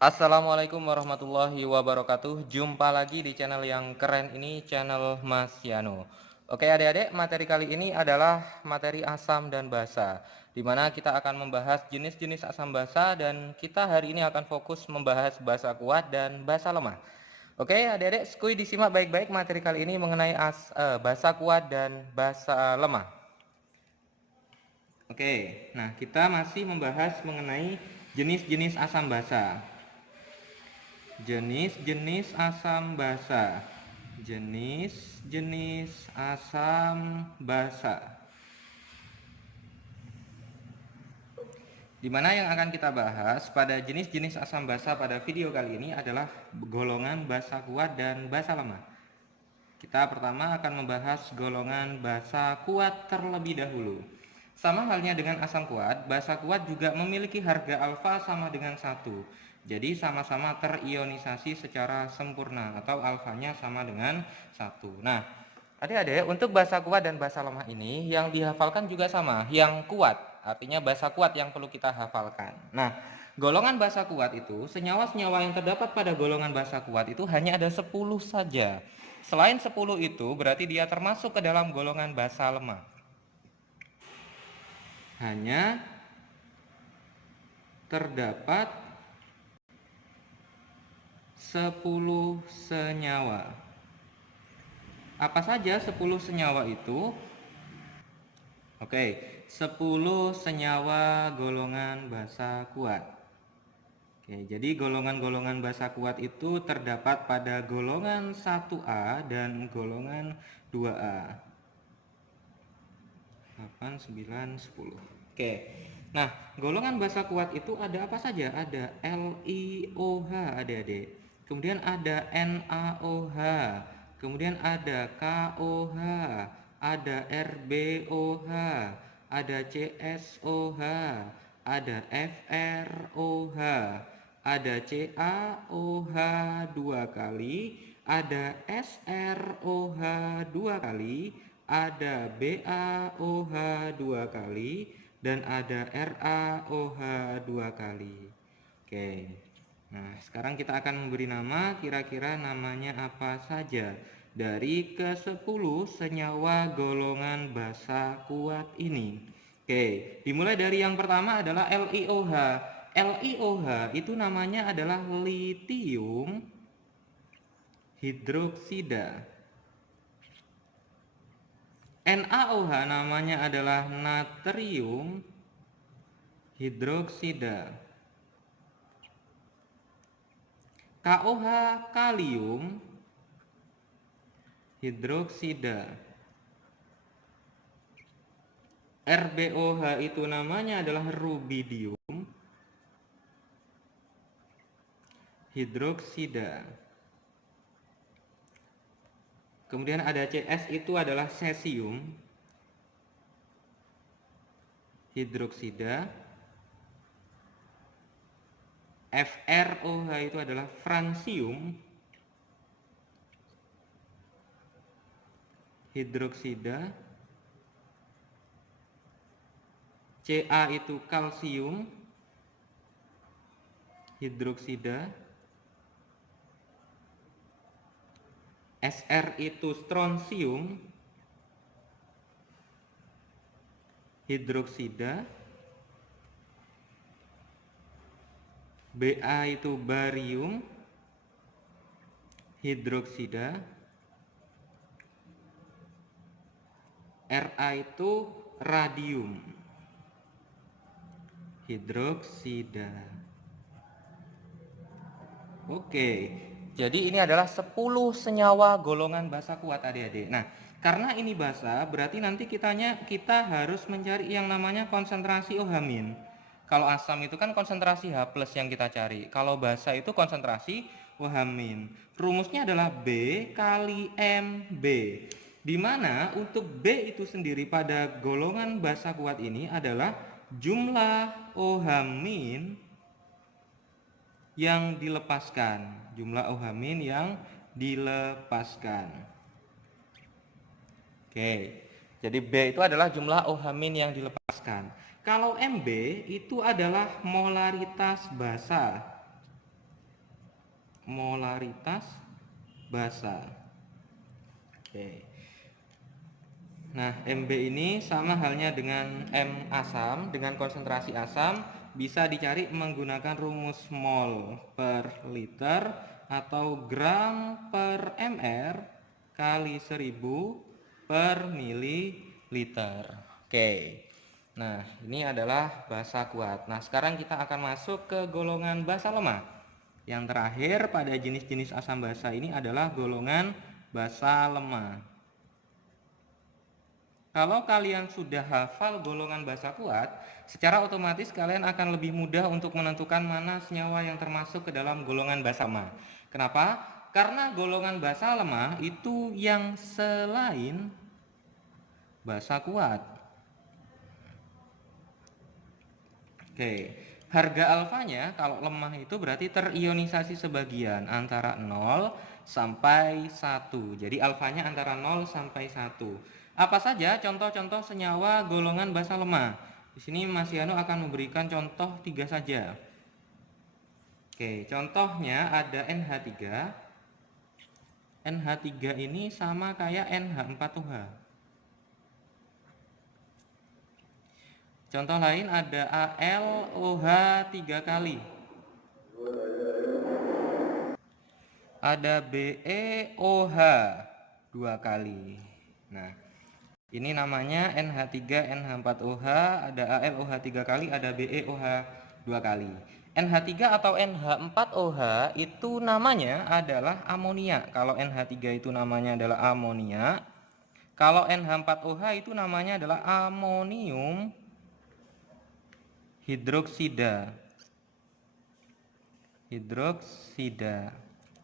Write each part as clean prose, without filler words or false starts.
Assalamualaikum warahmatullahi wabarakatuh. Jumpa lagi di channel yang keren ini, channel Mas Yano. Oke adik-adik, materi kali ini adalah materi asam dan basa, di mana kita akan membahas jenis-jenis asam basa dan kita hari ini akan fokus membahas basa kuat dan basa lemah. Oke adik-adik, skui disimak baik-baik materi kali ini mengenai basa kuat dan basa lemah. Oke, nah kita masih membahas mengenai jenis-jenis asam basa. Jenis-jenis asam basa. Jenis-jenis asam basa. Dimana yang akan kita bahas pada jenis-jenis asam basa pada video kali ini adalah golongan basa kuat dan basa lemah. Kita pertama akan membahas golongan basa kuat terlebih dahulu. Sama halnya dengan asam kuat, basa kuat juga memiliki harga alfa sama dengan 1. Jadi sama-sama terionisasi secara sempurna atau alfanya sama dengan 1. Nah, adik-adik, untuk basa kuat dan basa lemah ini yang dihafalkan juga sama, yang kuat. Artinya basa kuat yang perlu kita hafalkan. Nah, golongan basa kuat itu, senyawa-senyawa yang terdapat pada golongan basa kuat itu hanya ada 10 saja. Selain 10 itu berarti dia termasuk ke dalam golongan basa lemah. Hanya terdapat 10 senyawa. Apa saja 10 senyawa itu? Oke, 10 senyawa golongan basa kuat. Oke, jadi golongan-golongan basa kuat itu terdapat pada golongan 1A dan golongan 2A. 8, 9, 10. Oke. Nah, golongan basa kuat itu ada apa saja? Ada LiOH, adik-adik. Kemudian ada NaOH. Kemudian ada KOH, ada RbOH, ada CSOH, ada FrOH, ada CaOH 2 kali, ada SrOH 2 kali, ada BaOH 2 kali, dan ada RaOH 2 kali. Oke. Nah, sekarang kita akan memberi nama, kira-kira namanya apa saja dari ke-10 senyawa golongan basa kuat ini. Oke, dimulai dari yang pertama adalah LiOH. LiOH itu namanya adalah litium hidroksida. NaOH namanya adalah natrium hidroksida. KOH kalium hidroksida. RbOH itu namanya adalah rubidium hidroksida. Kemudian ada CS itu adalah cesium hidroksida. FrOH itu adalah francium hidroksida. Ca itu kalsium hidroksida. Sr itu strontium hidroksida. Ba itu barium hidroksida. Ra itu radium hidroksida. Oke, jadi ini adalah 10 senyawa golongan basa kuat adik-adik. Nah, karena ini basa, berarti nanti kita harus mencari yang namanya konsentrasi OH-. Kalau asam itu kan konsentrasi H+ yang kita cari. Kalau basa itu konsentrasi OH-. Rumusnya adalah B kali MB. Di mana untuk B itu sendiri pada golongan basa kuat ini adalah jumlah OH- yang dilepaskan. Jumlah OH- yang dilepaskan. Oke. Jadi B itu adalah jumlah OH- yang dilepaskan. Kalau MB itu adalah molaritas basa. molaritas basa. Oke. Nah, Mb ini sama halnya dengan M asam, dengan konsentrasi asam bisa dicari menggunakan rumus mol per liter atau gram per mr kali 1000 per mililiter. Oke. Nah, ini adalah basa kuat. Nah, sekarang kita akan masuk ke golongan basa lemah. Yang terakhir pada jenis-jenis asam basa ini adalah golongan basa lemah. Kalau kalian sudah hafal golongan basa kuat, secara otomatis kalian akan lebih mudah untuk menentukan mana senyawa yang termasuk ke dalam golongan basa lemah. Kenapa? Karena golongan basa lemah itu yang selain basa kuat. Oke, harga alfanya kalau lemah itu berarti terionisasi sebagian antara 0 sampai 1. Jadi alfanya antara 0 sampai 1. Apa saja contoh-contoh senyawa golongan basa lemah? Di sini Mas Yano akan memberikan contoh 3 saja. Oke, contohnya ada NH3. NH3 ini sama kayak NH4OH. Contoh lain ada AlOH 3 kali. Ada BeOH 2 kali. Nah, ini namanya NH3 NH4OH, ada AlOH 3 kali, ada BeOH 2 kali. NH3 atau NH4OH itu namanya adalah amonia. Kalau NH3 itu namanya adalah amonia. Kalau NH4OH itu namanya adalah amonium hidroksida.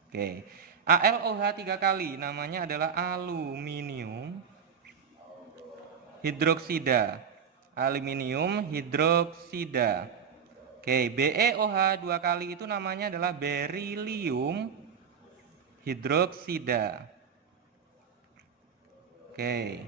Oke. AlOH 3 kali namanya adalah aluminium hidroksida. Aluminium hidroksida. Oke, BeOH 2 kali itu namanya adalah berilium hidroksida. Oke.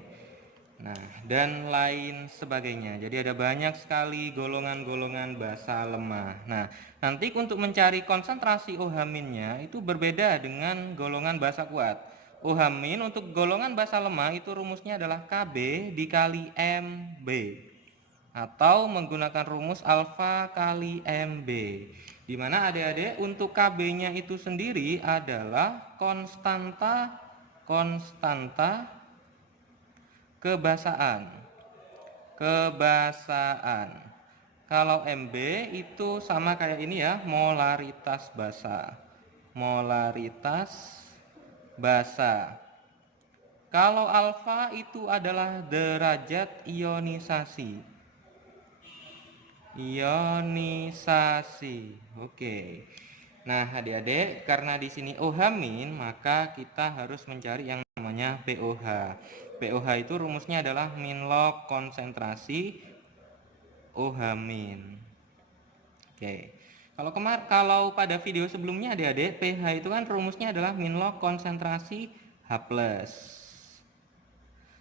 Nah, dan lain sebagainya. Jadi ada banyak sekali golongan-golongan basa lemah. Nah, nanti untuk mencari konsentrasi OH- itu berbeda dengan golongan basa kuat. OH- untuk golongan basa lemah itu rumusnya adalah Kb dikali Mb atau menggunakan rumus alfa kali Mb. Di mana adik-adik untuk Kb-nya itu sendiri adalah konstanta kebasaan. Kalau Mb itu sama kayak ini ya, molaritas basa. Kalau alfa itu adalah derajat ionisasi. Oke. Nah, adik-adik, karena di sini OH-, maka kita harus mencari yang namanya POH. POH itu rumusnya adalah min log konsentrasi OH-. Oke. Kalau pada video sebelumnya adik-adik, pH itu kan rumusnya adalah min log konsentrasi H+.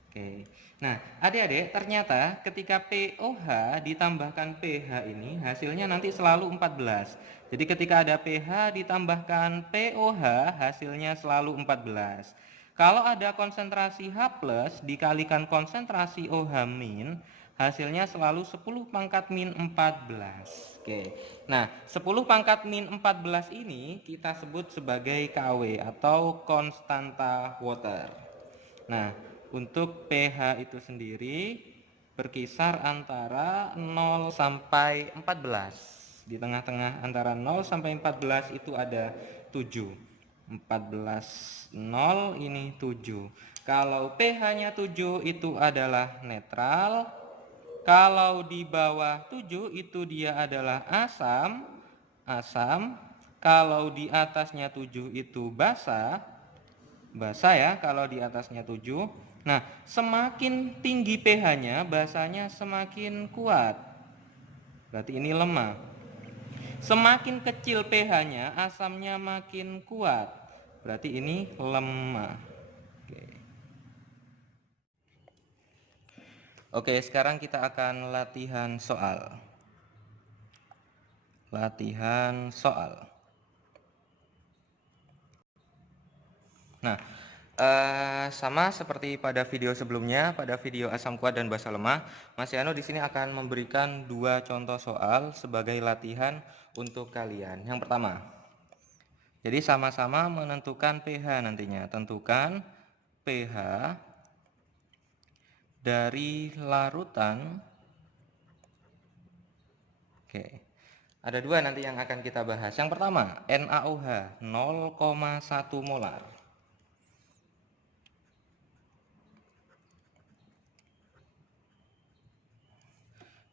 Oke. Nah, adik-adik, ternyata ketika POH ditambahkan pH ini hasilnya nanti selalu 14. Jadi ketika ada pH ditambahkan POH hasilnya selalu 14. Kalau ada konsentrasi H+ dikalikan konsentrasi OH- hasilnya selalu 10 pangkat min 14. Oke. Nah, 10 pangkat min 14 ini kita sebut sebagai KW atau konstanta water. Nah, untuk pH itu sendiri berkisar antara 0 sampai 14. Di tengah-tengah antara 0 sampai 14 itu ada 7. 14, 0 ini 7. Kalau pH-nya 7 itu adalah netral. Kalau di bawah 7 itu dia adalah asam. Kalau di atasnya 7 itu basa ya, kalau di atasnya 7. Nah, semakin tinggi pH-nya, basanya semakin kuat. Berarti ini lemah. Semakin kecil pH-nya, asamnya makin kuat. Berarti ini lemah. Oke, sekarang kita akan latihan soal. Nah, sama seperti pada video sebelumnya, pada video asam kuat dan basa lemah, Mas Yano di sini akan memberikan 2 contoh soal sebagai latihan untuk kalian. Yang pertama, jadi sama-sama menentukan pH nantinya. Tentukan pH dari larutan. Oke. Ada 2 nanti yang akan kita bahas. Yang pertama, NaOH 0,1 molar.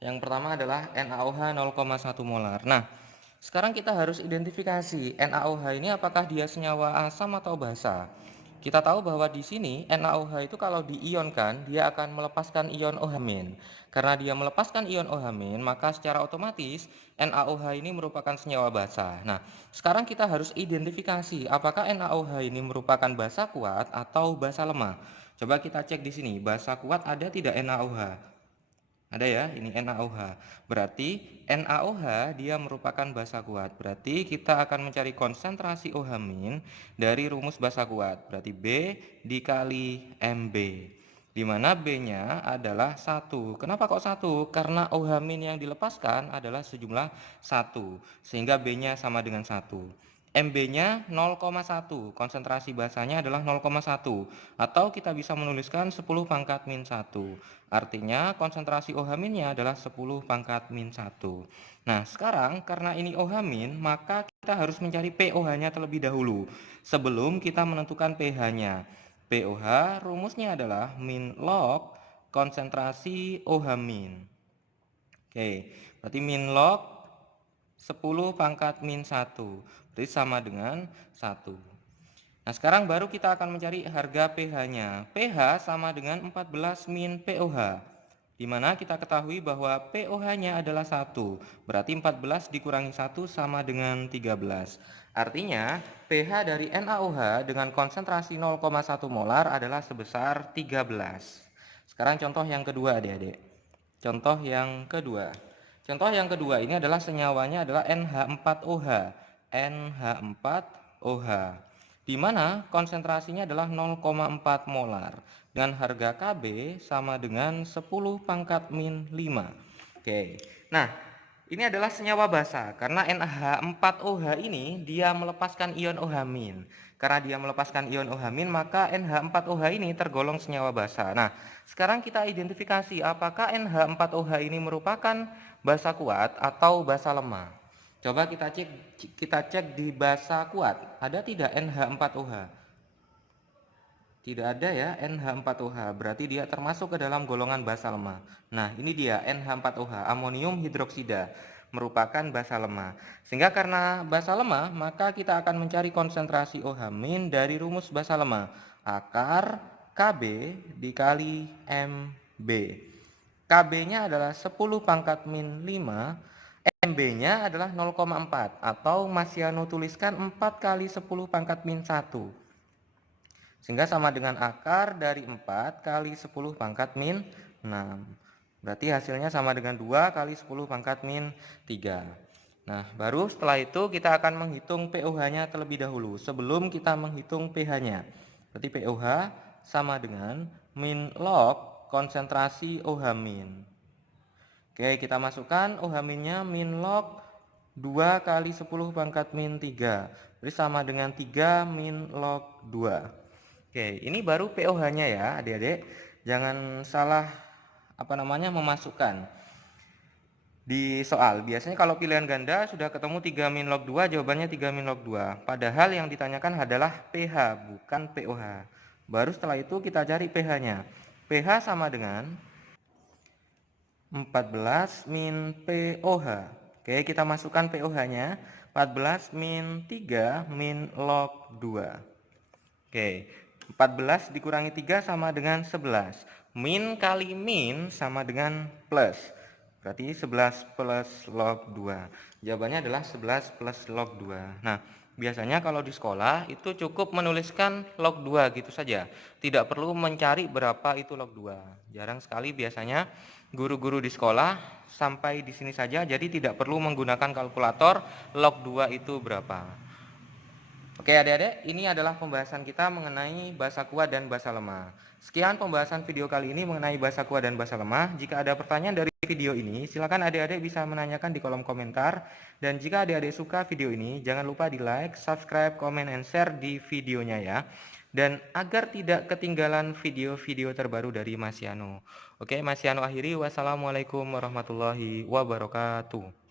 Yang pertama adalah NaOH 0,1 molar. Nah, sekarang kita harus identifikasi NaOH ini apakah dia senyawa asam atau basa. Kita tahu bahwa di sini NaOH itu kalau diionkan dia akan melepaskan ion OH-. Karena dia melepaskan ion OH-, maka secara otomatis NaOH ini merupakan senyawa basa. Nah, sekarang kita harus identifikasi apakah NaOH ini merupakan basa kuat atau basa lemah. Coba kita cek di sini, basa kuat ada tidak NaOH? Ada ya, ini NaOH. Berarti NaOH dia merupakan basa kuat. Berarti kita akan mencari konsentrasi OH- dari rumus basa kuat. Berarti B dikali Mb. Di mana B-nya adalah 1. Kenapa kok 1? Karena OH- yang dilepaskan adalah sejumlah 1. Sehingga B-nya sama dengan 1. Mb-nya 0,1, konsentrasi basanya adalah 0,1, atau kita bisa menuliskan 10 pangkat min 1. Artinya konsentrasi OH-nya adalah 10 pangkat min 1. Nah, sekarang karena ini OH-, maka kita harus mencari pOH-nya terlebih dahulu sebelum kita menentukan pH-nya. pOH rumusnya adalah min log konsentrasi OH-. Oke, berarti min log 10 pangkat min 1, berarti sama dengan 1. Nah, sekarang baru kita akan mencari harga pH-nya. pH sama dengan 14 min pOH, di mana kita ketahui bahwa pOH-nya adalah 1, berarti 14 dikurangi 1 sama dengan 13. Artinya, pH dari NaOH dengan konsentrasi 0,1 molar adalah sebesar 13. Sekarang contoh yang kedua, adik-adik. Contoh yang kedua. Contoh yang kedua ini adalah senyawanya adalah NH4OH. NH4OH. Di mana konsentrasinya adalah 0,4 molar. Dan harga Kb sama dengan 10 pangkat min 5. Oke. Nah, ini adalah senyawa basa karena NH4OH ini dia melepaskan ion OH-. Karena dia melepaskan ion OH-, maka NH4OH ini tergolong senyawa basa. Nah, sekarang kita identifikasi apakah NH4OH ini merupakan basa kuat atau basa lemah. Coba kita cek di basa kuat. Ada tidak NH4OH? Tidak ada ya NH4OH, berarti dia termasuk ke dalam golongan basa lemah. Nah, ini dia NH4OH, amonium hidroksida, merupakan basa lemah. Sehingga karena basa lemah, maka kita akan mencari konsentrasi OH- dari rumus basa lemah. Akar Kb dikali Mb. Kb-nya adalah 10 pangkat min 5, Mb-nya adalah 0,4, atau Mas Yano tuliskan 4 kali 10 pangkat min 1. Sehingga sama dengan akar dari 4 kali 10 pangkat min 6. Berarti hasilnya sama dengan 2 kali 10 pangkat min 3. Nah, baru setelah itu kita akan menghitung pOH-nya terlebih dahulu sebelum kita menghitung pH-nya. Berarti pOH sama dengan min log konsentrasi OH-. Oke, kita masukkan OH-nya min log 2 kali 10 pangkat min 3. Jadi sama dengan 3 min log 2. Oke, ini baru pOH-nya ya, adik-adik. Jangan salah memasukkan di soal. Biasanya kalau pilihan ganda sudah ketemu 3 min log 2, jawabannya 3 min log 2. Padahal yang ditanyakan adalah pH, bukan pOH. Baru setelah itu kita cari pH-nya. pH sama dengan 14 min pOH. Oke, kita masukkan pOH-nya. 14 min 3 min log 2. Oke, 14 dikurangi 3 sama dengan 11. Min kali min sama dengan plus. Berarti 11 plus log 2. Jawabannya adalah 11 plus log 2. Nah, biasanya kalau di sekolah itu cukup menuliskan log 2 gitu saja. Tidak perlu mencari berapa itu log 2. Jarang sekali biasanya guru-guru di sekolah sampai di sini saja. Jadi tidak perlu menggunakan kalkulator log 2 itu berapa. Oke adik-adik, ini adalah pembahasan kita mengenai bahasa kuat dan bahasa lemah. Sekian pembahasan video kali ini mengenai bahasa kuat dan bahasa lemah. Jika ada pertanyaan dari video ini, silakan adik-adik bisa menanyakan di kolom komentar. Dan jika adik-adik suka video ini, jangan lupa di like, subscribe, comment, and share di videonya ya. Dan agar tidak ketinggalan video-video terbaru dari Mas Yano. Oke, Mas Yano akhiri. Wassalamualaikum warahmatullahi wabarakatuh.